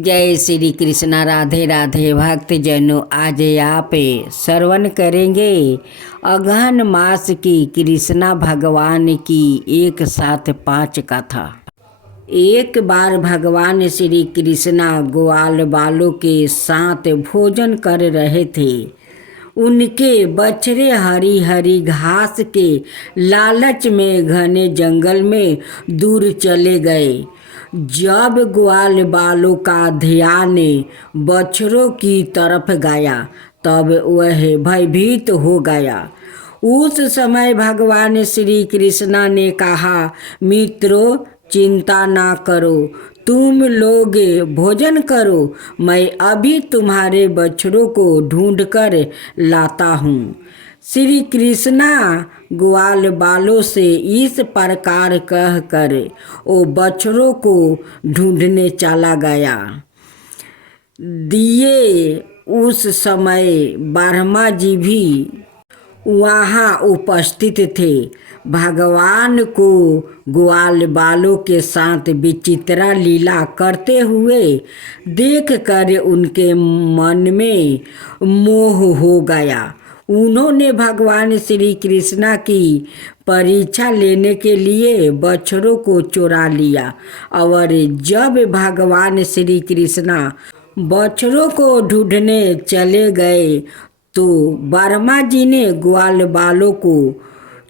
जय श्री कृष्णा। राधे राधे भक्त जनों, आज आप श्रवण करेंगे अगहन मास की कृष्णा भगवान की एक साथ 5 कथा। एक बार भगवान श्री कृष्णा ग्वाल बालों के साथ भोजन कर रहे थे। उनके बछड़े हरी हरी घास के लालच में घने जंगल में दूर चले गए। जब ग्वाल बालों का ध्यान बछड़ों की तरफ गया तब वह भयभीत हो गया। उस समय भगवान श्री कृष्णा ने कहा, मित्रों चिंता ना करो, तुम लोग भोजन करो, मैं अभी तुम्हारे बछड़ों को ढूंढ कर लाता हूँ। श्री कृष्णा ग्वाल बालों से इस प्रकार कहकर वो बछड़ों को ढूंढने चला गया। दिए उस समय ब्रह्मा जी भी वहाँ उपस्थित थे। भगवान को ग्वाल बालों के साथ विचित्र लीला करते हुए देखकर उनके मन में मोह हो गया। उन्होंने भगवान श्री कृष्णा की परीक्षा लेने के लिए बछड़ों को चुरा लिया और जब भगवान श्री कृष्णा बछड़ों को ढूंढने चले गए तो ब्रह्मा जी ने ग्वाल बालों को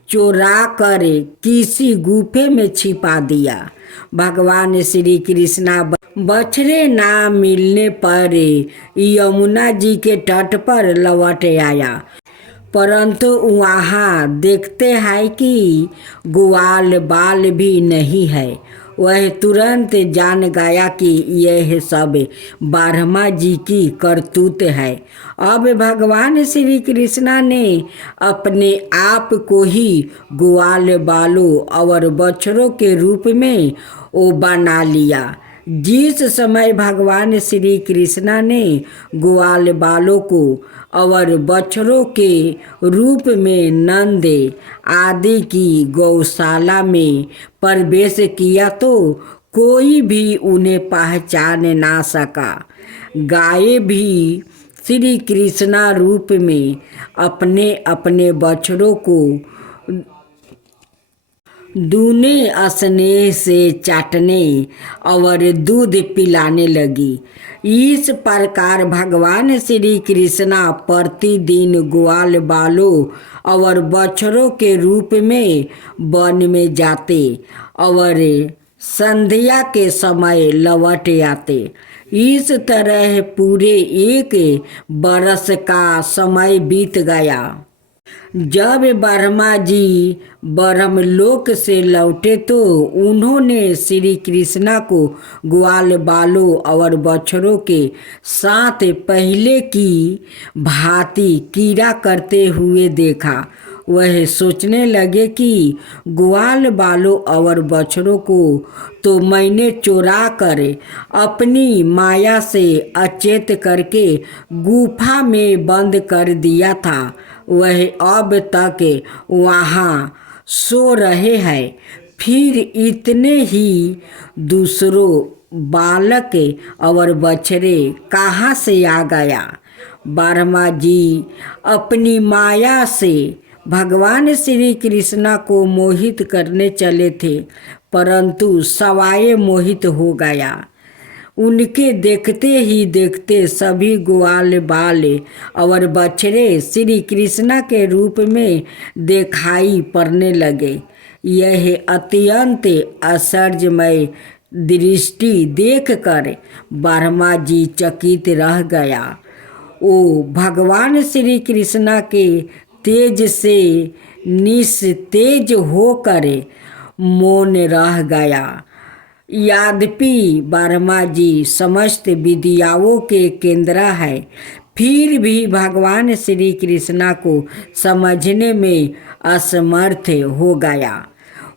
चुरा कर किसी गुफे में छिपा दिया। भगवान श्री कृष्णा बछड़े ना मिलने पर यमुना जी के तट पर लौट आया, परंतु वहाँ देखते हैं कि ग्वाल बाल भी नहीं है। वह तुरंत जान गया कि यह सब ब्रह्मा जी की करतूत है। अब भगवान श्री कृष्णा ने अपने आप को ही ग्वाल बालों और बछड़ों के रूप में वो बना लिया। जिस समय भगवान श्री कृष्णा ने ग्वाल बालों को और बछड़ों के रूप में नंद आदि की गौशाला में प्रवेश किया तो कोई भी उन्हें पहचान ना सका। गाय भी श्री कृष्णा रूप में अपने अपने बछड़ों को दूने स्नेह से चाटने और दूध पिलाने लगी। इस प्रकार भगवान श्री कृष्णा प्रतिदिन ग्वाल बालों और बछड़ों के रूप में वन में जाते और संध्या के समय लौट आते। इस तरह पूरे 1 बरस का समय बीत गया। जब ब्रह्मा जी ब्रह्मलोक से लौटे तो उन्होंने श्री कृष्णा को ग्वाल बालों और बछड़ों के साथ पहले की भांति कीड़ा करते हुए देखा। वह सोचने लगे कि ग्वाल बालों और बछड़ों को तो मैंने चुरा कर अपनी माया से अचेत करके गुफा में बंद कर दिया था। वह अब तक वहाँ सो रहे हैं, फिर इतने ही दूसरों बालक और बछड़े कहाँ से आ गया। ब्रह्मा जी अपनी माया से भगवान श्री कृष्णा को मोहित करने चले थे, परंतु सवाए मोहित हो गया। उनके देखते ही देखते सभी ग्वाल बाल और बछड़े श्री कृष्णा के रूप में दिखाई पड़ने लगे। यह अत्यंत आश्चर्यमय दृष्टि देखकर ब्रह्मा जी चकित रह गया। वो भगवान श्री कृष्णा के तेज से निस्तेज होकर मौन रह गया। यद्यपि ब्रह्मा जी समस्त विद्याओं के केंद्र है, फिर भी भगवान श्री कृष्णा को समझने में असमर्थ हो गया।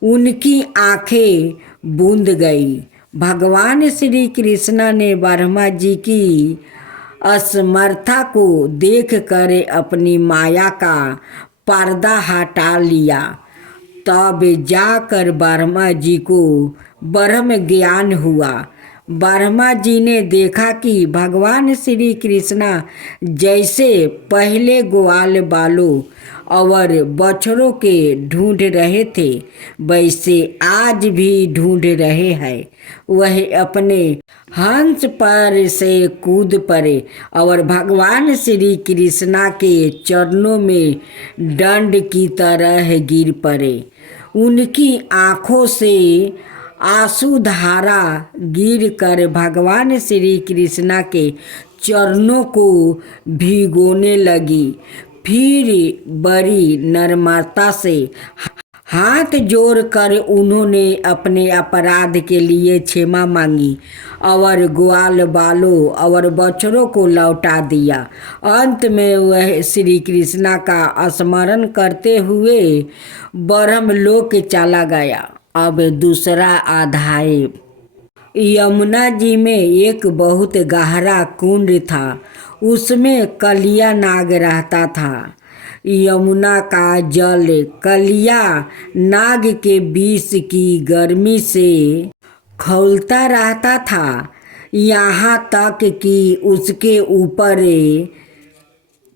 उनकी आंखें बूंद गई। भगवान श्री कृष्णा ने ब्रह्मा जी की असमर्थता को देखकर अपनी माया का पर्दा हटा लिया। तब जाकर ब्रह्मा जी को ब्रह्म ज्ञान हुआ। ब्रह्मा जी ने देखा कि भगवान श्री कृष्णा जैसे पहले ग्वाल बालों और बछड़ों के ढूंढ रहे थे वैसे आज भी ढूंढ रहे हैं। वह अपने हंस पर से कूद पड़े और भगवान श्री कृष्णा के चरणों में दंड की तरह गिर पड़े। उनकी आँखों से आंसुधारा गिर कर भगवान श्री कृष्णा के चरणों को भिगोने लगी। फिर बड़ी नम्रता से हाथ जोड़कर उन्होंने अपने अपराध के लिए क्षमा मांगी और ग्वाल बालों और बछड़ों को लौटा दिया। अंत में वह श्री कृष्णा का स्मरण करते हुए ब्रह्मलोक चला गया। अब दूसरा अध्याय। यमुना जी में एक बहुत गहरा कुंड था। उसमें कलिया नाग रहता था। यमुना का जल कलिया नाग के विष की गर्मी से खौलता रहता था। यहाँ तक कि उसके ऊपर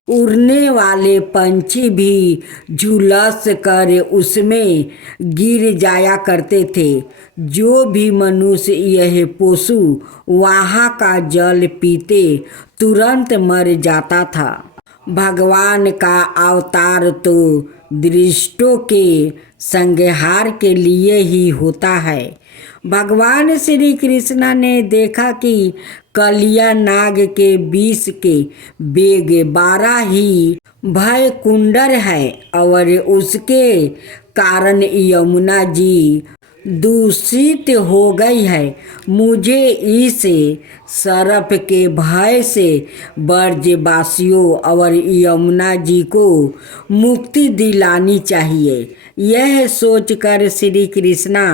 उड़ने वाले पंछी भी झुलस कर उसमें गिर जाया करते थे। जो भी मनुष्य यह पशु वहाँ का जल पीते तुरंत मर जाता था। भगवान का अवतार तो दुष्टों के संहार के लिए ही होता है। भगवान श्री कृष्णा ने देखा कि कलिया नाग के विष के बेग 12 ही भय कुंडर है और उसके कारण यमुना जी दूषित हो गई है। मुझे इस सरप के भय से ब्रजवासियों और यमुना जी को मुक्ति दिलानी चाहिए। यह सोचकर श्री कृष्णा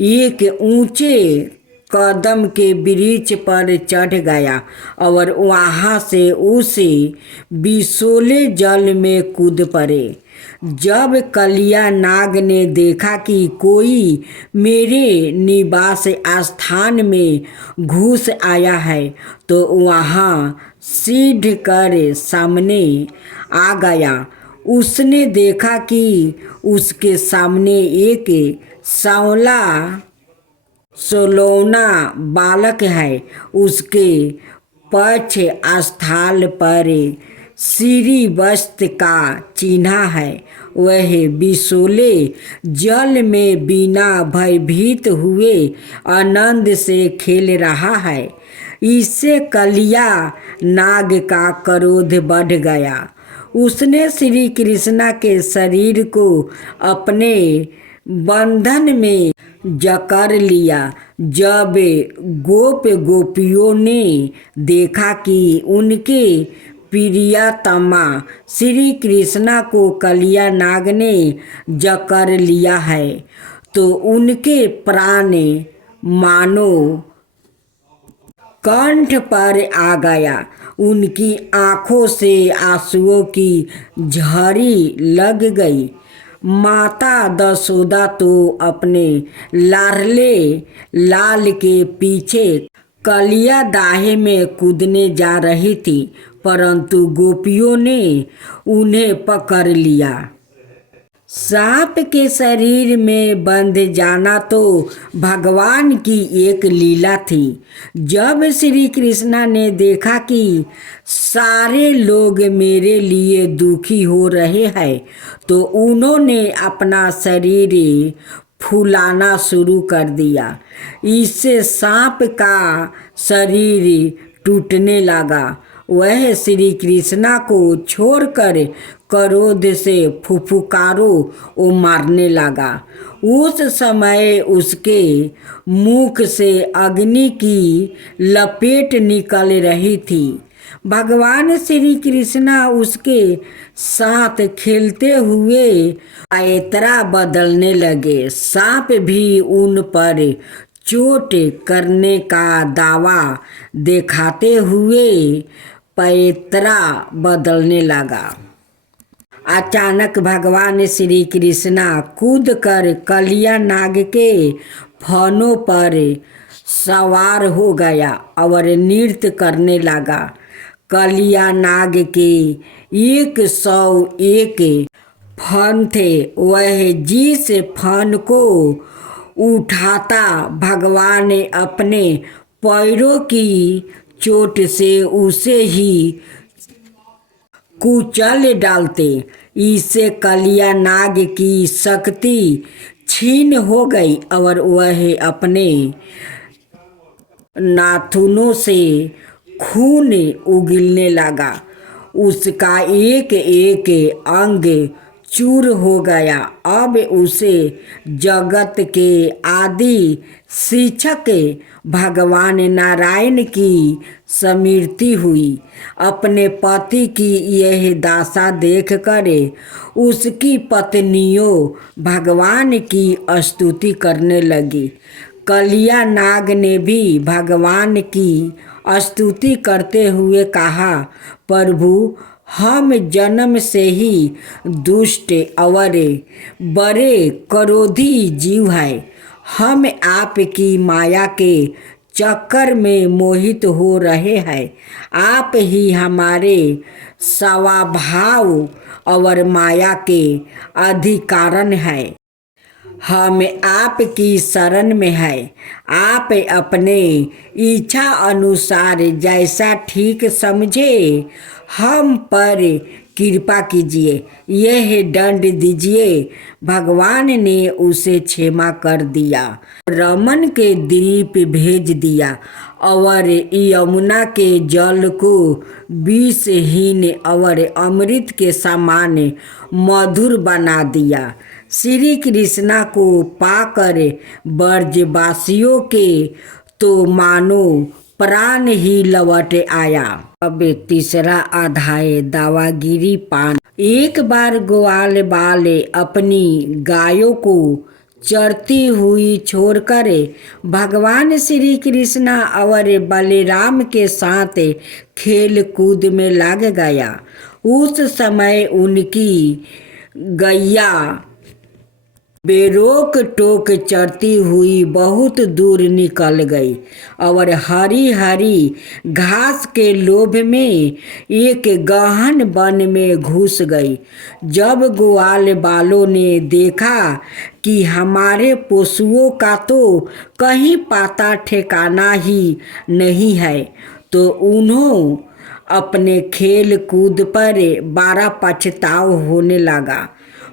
एक ऊंचे कदम के वृक्ष पर चढ़ गया और वहां से उस विषोले जल में कूद पड़े। जब कलिया नाग ने देखा कि कोई मेरे निवास स्थान में घुस आया है तो वहाँ सीढ़ कर सामने आ गया। उसने देखा कि उसके सामने एक सोलौना बालक है। उसके पक्ष स्थल पर श्री वस्त्र का चिन्ह है। वह विषोले जल में बिना भयभीत हुए आनंद से खेल रहा है। इससे कलिया नाग का क्रोध बढ़ गया। उसने श्री कृष्णा के शरीर को अपने बंधन में जकड़ लिया। जब गोपियों ने देखा कि उनके प्रियतमा श्री कृष्णा को कलिया नाग ने जकड़ लिया है तो उनके प्राण मानो कंठ पर आ गया। उनकी आंखों से आंसुओं की झड़ी लग गई। माता दशोदा तो अपने लाडले लाल के पीछे कलिया दाहे में कूदने जा रही थी, परंतु गोपियों ने उन्हें पकड़ लिया। सांप के शरीर में बंध जाना तो भगवान की एक लीला थी। जब श्री कृष्णा ने देखा कि सारे लोग मेरे लिए दुखी हो रहे हैं तो उन्होंने अपना शरीर फूलाना शुरू कर दिया। इससे सांप का शरीर टूटने लगा। वह श्री कृष्णा को छोड़कर क्रोध से फुफकारों और मारने लगा। उस समय उसके मुख से अग्नि की लपेट निकल रही थी। भगवान श्री कृष्णा उसके साथ खेलते हुए पैतरा बदलने लगे। सांप भी उन पर चोट करने का दावा दिखाते हुए पैतरा बदलने लगा। अचानक भगवान श्री कृष्णा कूदकर कलिया नाग के फनों पर सवार हो गया और नृत्य करने लगा। कलिया नाग के 101 फन थे। वह जिस फन को उठाता भगवान अपने पैरों की चोट से उसे ही कुचल डालते। इससे कलिया नाग की शक्ति छीन हो गई और वह अपने नाखूनों से खून उगलने लगा। उसका एक एक अंग चूर हो गया। अब उसे जगत के आदि शिक्षक भगवान नारायण की स्मृति हुई। अपने पति की यह दशा देखकर उसकी पत्नियों भगवान की स्तुति करने लगी। कलिया नाग ने भी भगवान की स्तुति करते हुए कहा, प्रभु, हम जन्म से ही दुष्ट और बड़े क्रोधी जीव हैं। हम आपकी माया के चक्कर में मोहित हो रहे हैं। आप ही हमारे स्वभाव और माया के अधिकारण हैं। हम आपकी शरण में है। आप अपने इच्छा अनुसार जैसा ठीक समझे हम पर कृपा कीजिए, यह दंड दीजिए। भगवान ने उसे क्षमा कर दिया, रमन के द्वीप भेज दिया और यमुना के जल को विषहीन और अमृत के समान मधुर बना दिया। श्री कृष्णा को पाकर ब्रजवासियों के तो मानो प्राण ही लौट आया। अब तीसरा अध्याय, दावागिरी पान। एक बार ग्वाल वाले अपनी गायों को चरती हुई छोड़कर भगवान श्री कृष्णा और बलराम के साथ खेल कूद में लग गया। उस समय उनकी गैया बेरोक टोक चरती हुई बहुत दूर निकल गई और हरी हरी घास के लोभ में एक गहन वन में घुस गई। जब ग्वाल वालों ने देखा कि हमारे पशुओं का तो कहीं पता ठिकाना ही नहीं है, तो उन्हों अपने खेल कूद पर बड़ा पछताव होने लगा।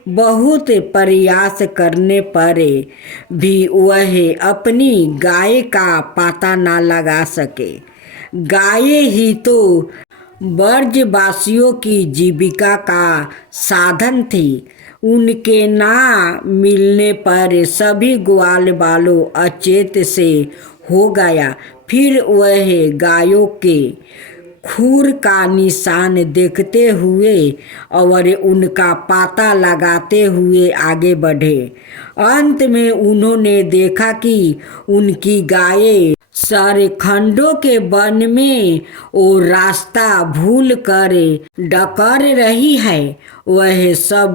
बहुत प्रयास करने पर भी वह अपनी गाय का पता न लगा सके। गाय ही तो ब्रजवासियों की जीविका का साधन थी। उनके ना मिलने पर सभी ग्वाल वालों अचेत से हो गया। फिर वह गायों के खूर का निशान देखते हुए और उनका पता लगाते हुए आगे बढ़े। अंत में उन्होंने देखा कि उनकी गायें सरखंडों के वन में वो रास्ता भूल कर डकर रही है। वह सब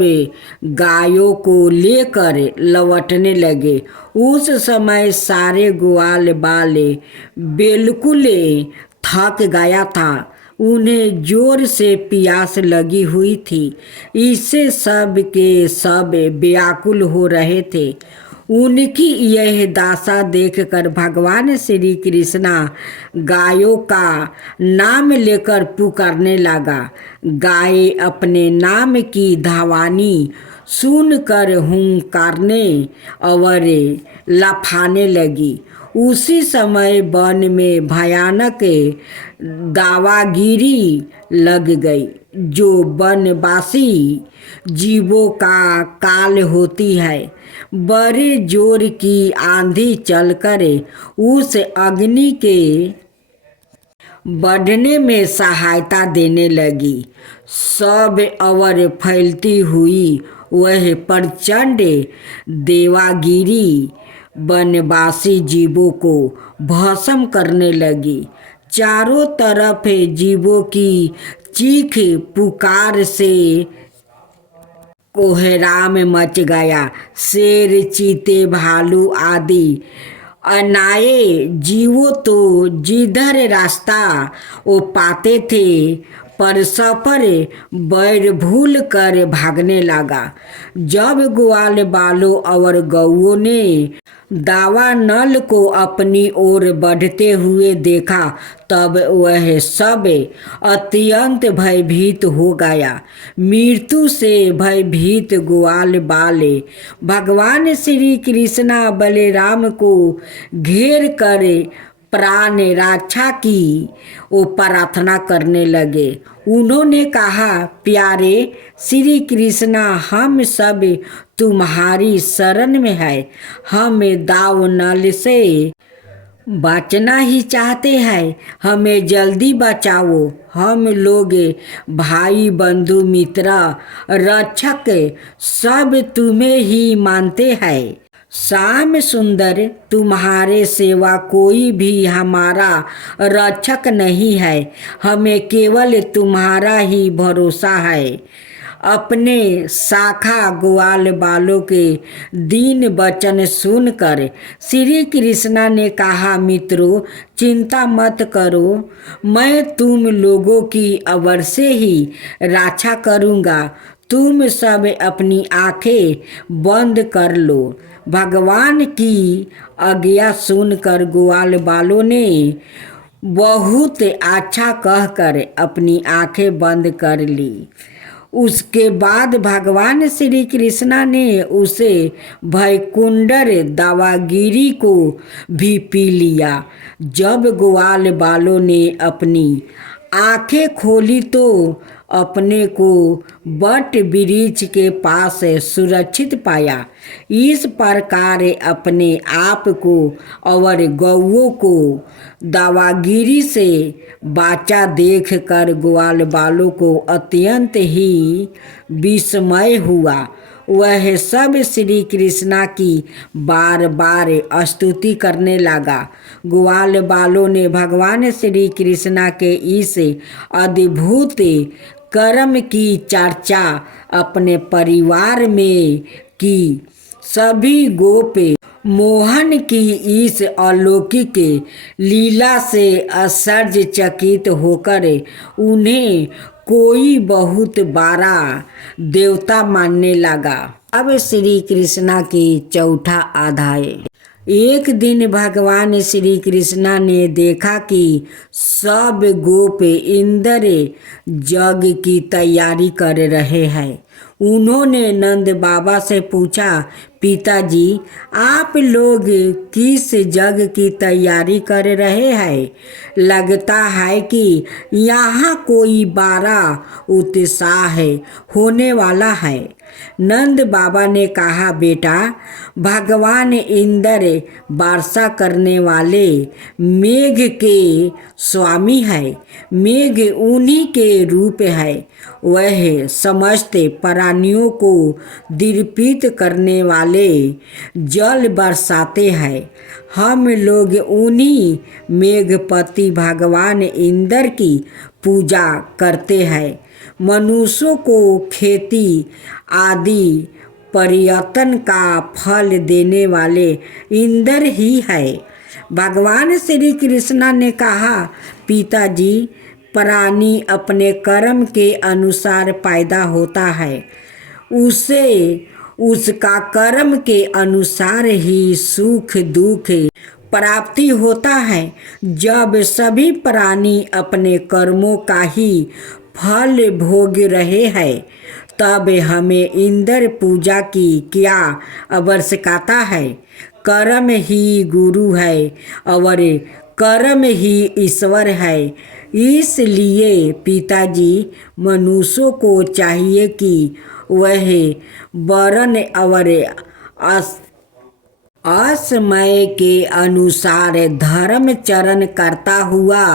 गायों को लेकर लौटने लगे। उस समय सारे ग्वाल वाले बिल्कुल थक गया था। उन्हें जोर से प्यास लगी हुई थी। इससे सब के सब व्याकुल हो रहे थे। उनकी यह दशा देखकर भगवान श्री कृष्णा गायों का नाम लेकर पुकारने लगा। गाय अपने नाम की ध्वनि सुनकर हुंकारने और लफाने लगी। उसी समय वन में भयानक दावागिरी लग गई, जो वनवासी जीवों का काल होती है। बड़े जोर की आंधी चलकर उस अग्नि के बढ़ने में सहायता देने लगी। सब और फैलती हुई वह प्रचंड देवागिरी वनवासी जीवों को भस्म करने लगी। चारों तरफ जीवों की चीख पुकार से कोहराम मच गया। शेर, चीते, भालू आदि अनाए जीवो तो जिधर रास्ता वो पाते थे, पर सफर बैर भूल कर भागने लगा। जब ग्वाल बालों और गौओं ने दावा नल को अपनी ओर बढ़ते हुए देखा, तब वह सब अत्यंत भयभीत हो गया। मृत्यु से भयभीत ग्वाल बाले भगवान श्री कृष्ण बलराम को घेर कर प्राण रक्षा की वो प्रार्थना करने लगे। उन्होंने कहा, प्यारे श्री कृष्णा, हम सब तुम्हारी शरण में है। हम दाव नल से बचना ही चाहते हैं, हमें जल्दी बचाओ। हम लोग भाई बंधु मित्र रक्षक सब तुम्हें ही मानते हैं। श्याम सुंदर, तुम्हारे सिवा कोई भी हमारा रक्षक नहीं है। हमें केवल तुम्हारा ही भरोसा है। अपने शाखा ग्वाल बालों के दीन वचन सुनकर श्री कृष्णा ने कहा, मित्रों, चिंता मत करो, मैं तुम लोगों की अवश्य ही रक्षा करूँगा। तुम सब अपनी आंखें बंद कर लो। भगवान की आज्ञा सुनकर ग्वाल बालों ने बहुत अच्छा कहकर अपनी आंखें बंद कर ली। उसके बाद भगवान श्री कृष्णा ने उसे भयकुंडर दावागिरी को भी पी लिया। जब ग्वाल बालों ने अपनी आंखें खोली तो अपने को बट वृक्ष के पास सुरक्षित पाया। इस प्रकार अपने आप को और गौओं को दावागिरी से बाचा देख कर ग्वाल बालों को अत्यंत ही विस्मय हुआ। वह सब श्री कृष्णा की बार बार स्तुति करने लगा। ग्वाल बालों ने भगवान श्री कृष्णा के इस अद्भुत कर्म की चर्चा अपने परिवार में की। सभी गोप मोहन की इस अलौकिक लीला से आश्चर्यचकित होकर उन्हें कोई बहुत बड़ा देवता मानने लगा। अब श्री कृष्णा की चौथा अध्याय। एक दिन भगवान श्री कृष्णा ने देखा कि सब गोप इंद्र यज्ञ की तैयारी कर रहे हैं। उन्होंने नंद बाबा से पूछा, पिताजी, आप लोग किस यज्ञ की तैयारी कर रहे हैं? लगता है कि यहाँ कोई बड़ा उत्साह होने वाला है। नंद बाबा ने कहा, बेटा, भगवान इंद्र वर्षा करने वाले मेघ के स्वामी है। मेघ उन्हीं के रूप है। वह समस्त प्राणियों को दीर्पित करने वाले जल बरसाते हैं। हम लोग उन्हीं मेघपति भगवान इंद्र की पूजा करते हैं। मनुष्यों को खेती आदि प्रयत्न का फल देने वाले इंद्र ही है। भगवान श्री कृष्णा ने कहा, पिताजी, प्राणी अपने कर्म के अनुसार पैदा होता है। उसे उसका कर्म के अनुसार ही सुख दुख प्राप्ति होता है। जब सभी प्राणी अपने कर्मों का ही फल भोग रहे हैं, तब हमें इंद्र पूजा की क्या आवश्यकता है? कर्म ही गुरु है और कर्म ही ईश्वर है। इसलिए पिताजी, मनुष्यों को चाहिए कि वह वर्ण और असमय के अनुसार धर्म चरण करता हुआ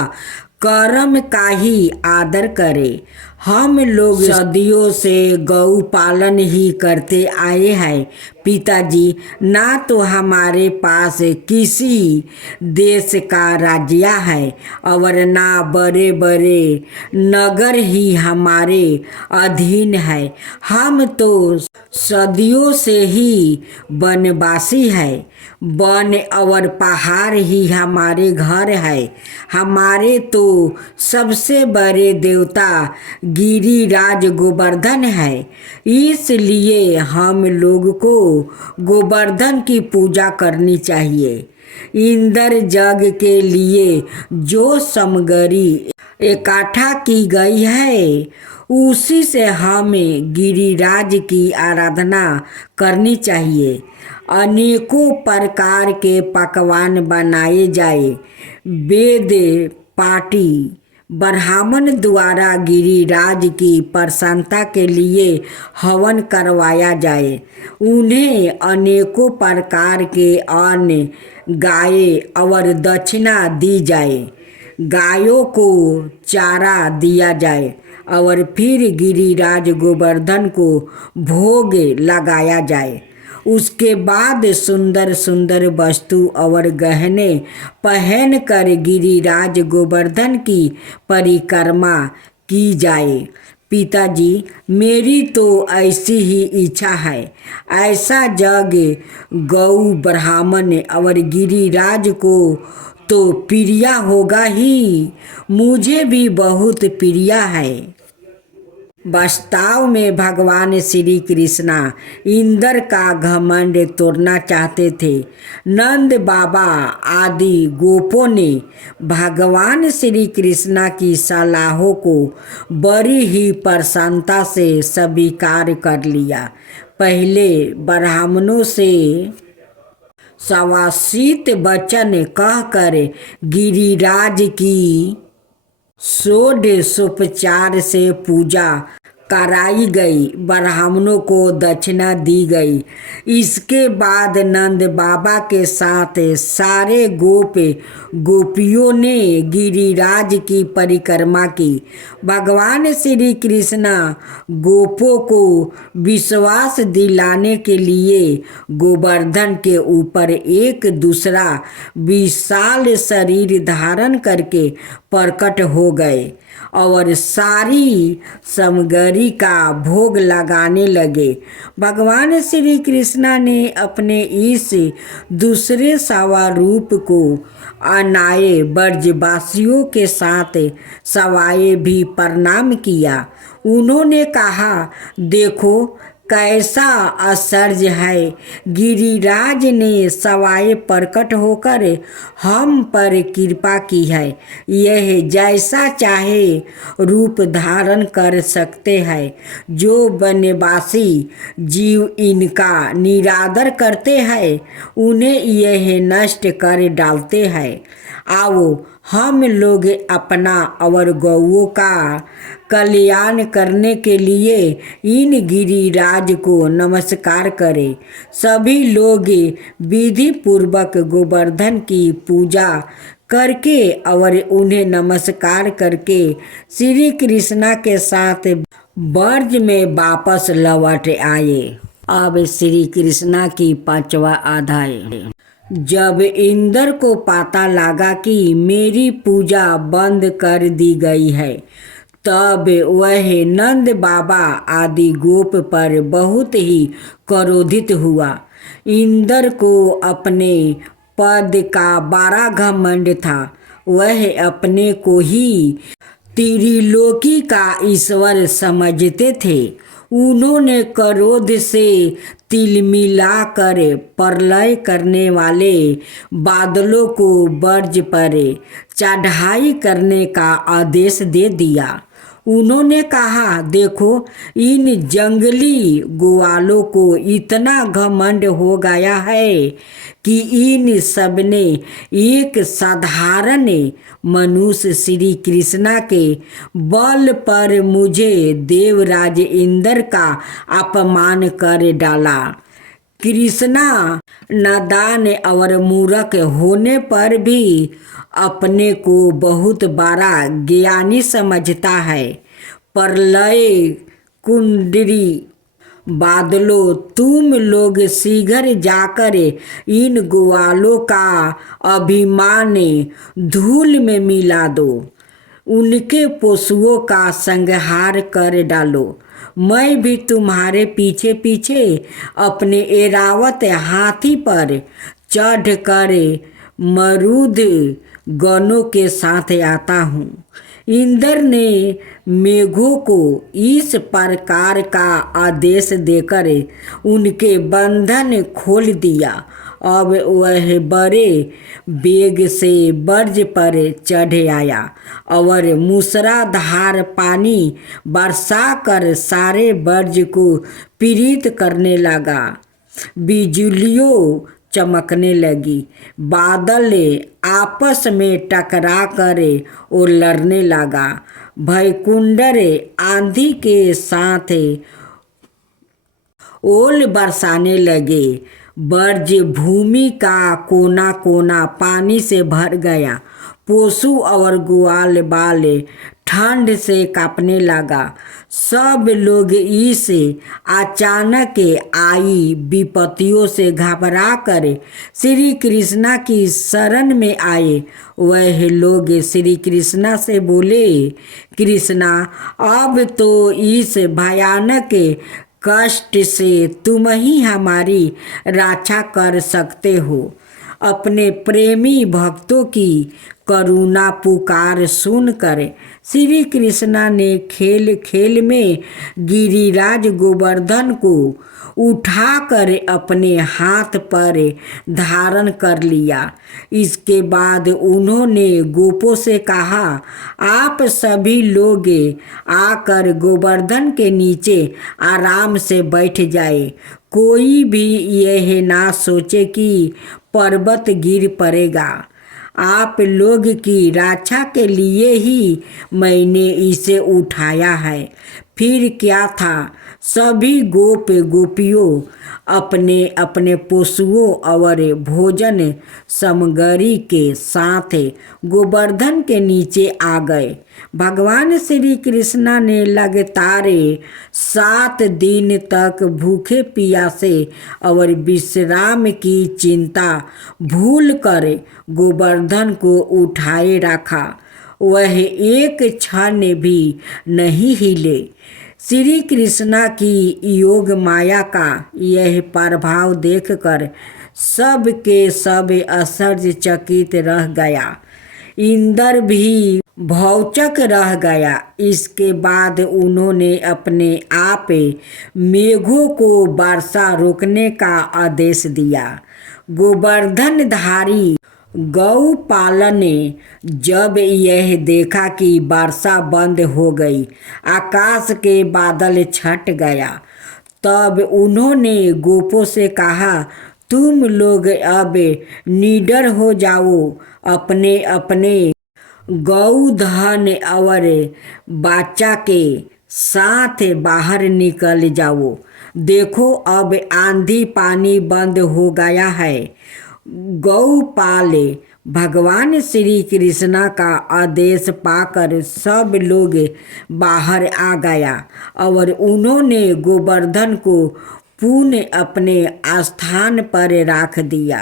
कर्म का ही आदर करे। हम लोग सदियों से गौ पालन ही करते आए हैं पिताजी। ना तो हमारे पास किसी देश का राज्य है और ना बड़े बड़े नगर ही हमारे अधीन है। हम तो सदियों से ही वनवासी है। वन और पहाड़ ही हमारे घर है। हमारे तो सबसे बड़े देवता गिरिराज गोवर्धन है। इसलिए हम लोग को गोवर्धन की पूजा करनी चाहिए। इंद्र जग के लिए जो सामग्री इकट्ठा की गई है उसी से हमें गिरिराज की आराधना करनी चाहिए। अनेकों प्रकार के पकवान बनाए जाए। वेद पाठी ब्राह्मण द्वारा गिरिराज की प्रसन्नता के लिए हवन करवाया जाए। उन्हें अनेकों प्रकार के अन्न गाय और दक्षिणा दी जाए। गायों को चारा दिया जाए और फिर गिरिराज गोवर्धन को भोग लगाया जाए। उसके बाद सुंदर सुंदर वस्तु और गहने पहन कर गिरिराज गोवर्धन की परिक्रमा की जाए। पिताजी, मेरी तो ऐसी ही इच्छा है। ऐसा जग गौ ब्राह्मण और गिरिराज को तो प्रिय होगा ही, मुझे भी बहुत प्रिय है। वास्तव में भगवान श्री कृष्णा इंद्र का घमंड तोड़ना चाहते थे। नंद बाबा आदि गोपों ने भगवान श्री कृष्णा की सलाहों को बड़ी ही प्रसन्नता से स्वीकार कर लिया। पहले ब्राह्मणों से सवासित वचन कहकर गिरिराज की षोडशोपचार से पूजा कराई गई। ब्राह्मणों को दक्षिणा दी गई। इसके बाद नंद बाबा के साथ सारे गोपियों ने गिरिराज की परिक्रमा की। भगवान श्री कृष्णा गोपों को विश्वास दिलाने के लिए गोवर्धन के ऊपर एक दूसरा विशाल शरीर धारण करके प्रकट हो गए और सारी सामग्री का भोग लगाने लगे। भगवान श्री कृष्णा ने अपने इस दूसरे स्वरूप को अनाए ब्रजवासियों के साथ सवाए भी प्रणाम किया। उन्होंने कहा, देखो कैसा आश्चर्य है। गिरिराज ने सवाए प्रकट होकर हम पर कृपा की है। यह जैसा चाहे रूप धारण कर सकते हैं। जो वनवासी जीव इनका निरादर करते हैं उन्हें यह नष्ट कर डालते हैं। आओ हम लोग अपना और गौओं का कल्याण करने के लिए इन गिरिराज को नमस्कार करें। सभी लोग विधि पूर्वक गोवर्धन की पूजा करके और उन्हें नमस्कार करके श्री कृष्णा के साथ ब्रज में वापस लौट आए। अब श्री कृष्णा की 5वां अध्याय। जब इंद्र को पता लगा कि मेरी पूजा बंद कर दी गई है तब वह नंद बाबा आदि गोप पर बहुत ही क्रोधित हुआ। इंद्र को अपने पद का बड़ा घमंड था। वह अपने को ही त्रिलोकी का ईश्वर समझते थे। उन्होंने क्रोध से तिलमिलाकर प्रलय करने वाले बादलों को ब्रज पर चढ़ाई करने का आदेश दे दिया। उन्होंने कहा, देखो इन जंगली ग्वालों को इतना घमंड हो गया है कि इन सब ने एक साधारण मनुष्य श्री कृष्णा के बल पर मुझे देवराज इंद्र का अपमान कर डाला। कृष्णा नादान और मूर्ख होने पर भी अपने को बहुत बड़ा ज्ञानी समझता है। प्रलय कुंडरी बादलों, तुम लोग शीघ्र जाकर इन ग्वालों का अभिमान धूल में मिला दो, उनके पशुओं का संहार कर डालो। मैं भी तुम्हारे पीछे पीछे अपने एरावत हाथी पर चढ़ कर मरूद गणों के साथ आता हूँ। इंद्र ने मेघों को इस प्रकार का आदेश देकर उनके बंधन खोल दिया। अब वह बड़े वेग से बर्ज पर चढ़ आया और मूसलाधार पानी बरसा कर सारे बर्ज को पीड़ित करने लगा। बिजलियों चमकने लगी, बादल आपस में टकरा कर और लड़ने लगा। भयकुंडर आंधी के साथ ओल बरसाने लगे। बर्ज भूमि का कोना कोना पानी से भर गया। पशु और ग्वाल बाल ठंड से कांपने लगा। सब लोग इस अचानक आई विपत्तियों से घबरा कर श्री कृष्णा की शरण में आए। वह लोग श्री कृष्णा से बोले, कृष्णा, अब तो इस भयानक कष्ट से तुम ही हमारी रक्षा कर सकते हो। अपने प्रेमी भक्तों की करुणा पुकार सुनकर श्री कृष्णा ने खेल खेल में गिरिराज गोवर्धन को उठाकर अपने हाथ पर धारण कर लिया। इसके बाद उन्होंने गोपों से कहा, आप सभी लोग आकर गोवर्धन के नीचे आराम से बैठ जाए। कोई भी यह ना सोचे कि पर्वत गिर पड़ेगा। आप लोग की रक्षा के लिए ही मैंने इसे उठाया है। फिर क्या था, सभी गोप गोपियों अपने अपने पशुओं और भोजन सामग्री के साथ गोवर्धन के नीचे आ गए। भगवान श्री कृष्णा ने लगातार 7 दिन तक भूखे प्यासे और विश्राम की चिंता भूल कर गोवर्धन को उठाए रखा। वह एक क्षण भी नहीं हिले। श्री कृष्णा की योग माया का यह प्रभाव देखकर सब के सब आश्चर्यचकित रह गया। इंद्र भी भौचक रह गया। इसके बाद उन्होंने अपने आप मेघों को वर्षा रोकने का आदेश दिया। गोवर्धनधारी गौपालन ने जब यह देखा कि वर्षा बंद हो गई, आकाश के बादल छट गया, तब उन्होंने गोपों से कहा, तुम लोग अब निडर हो जाओ, अपने अपने गौधन और बच्चा के साथ बाहर निकल जाओ। देखो, अब आंधी पानी बंद हो गया है। गौपाल भगवान श्री कृष्णा का आदेश पाकर सब लोग बाहर आ गया और उन्होंने गोवर्धन को पुनः अपने स्थान पर रख दिया।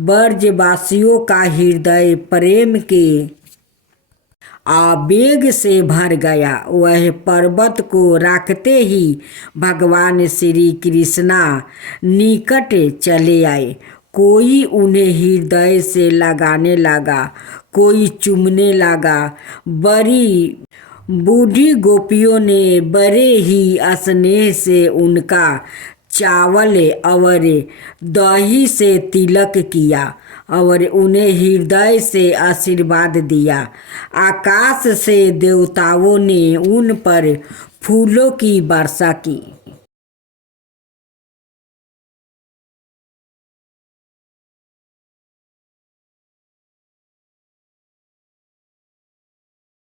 ब्रजवासियों का हृदय प्रेम के आवेग से भर गया। वह पर्वत को रखते ही भगवान श्री कृष्णा निकट चले आए। कोई उन्हें हृदय से लगाने लगा, कोई चूमने लगा। बड़ी बूढ़ी गोपियों ने बड़े ही स्नेह से उनका चावल और दही से तिलक किया और उन्हें हृदय से आशीर्वाद दिया। आकाश से देवताओं ने उन पर फूलों की वर्षा की।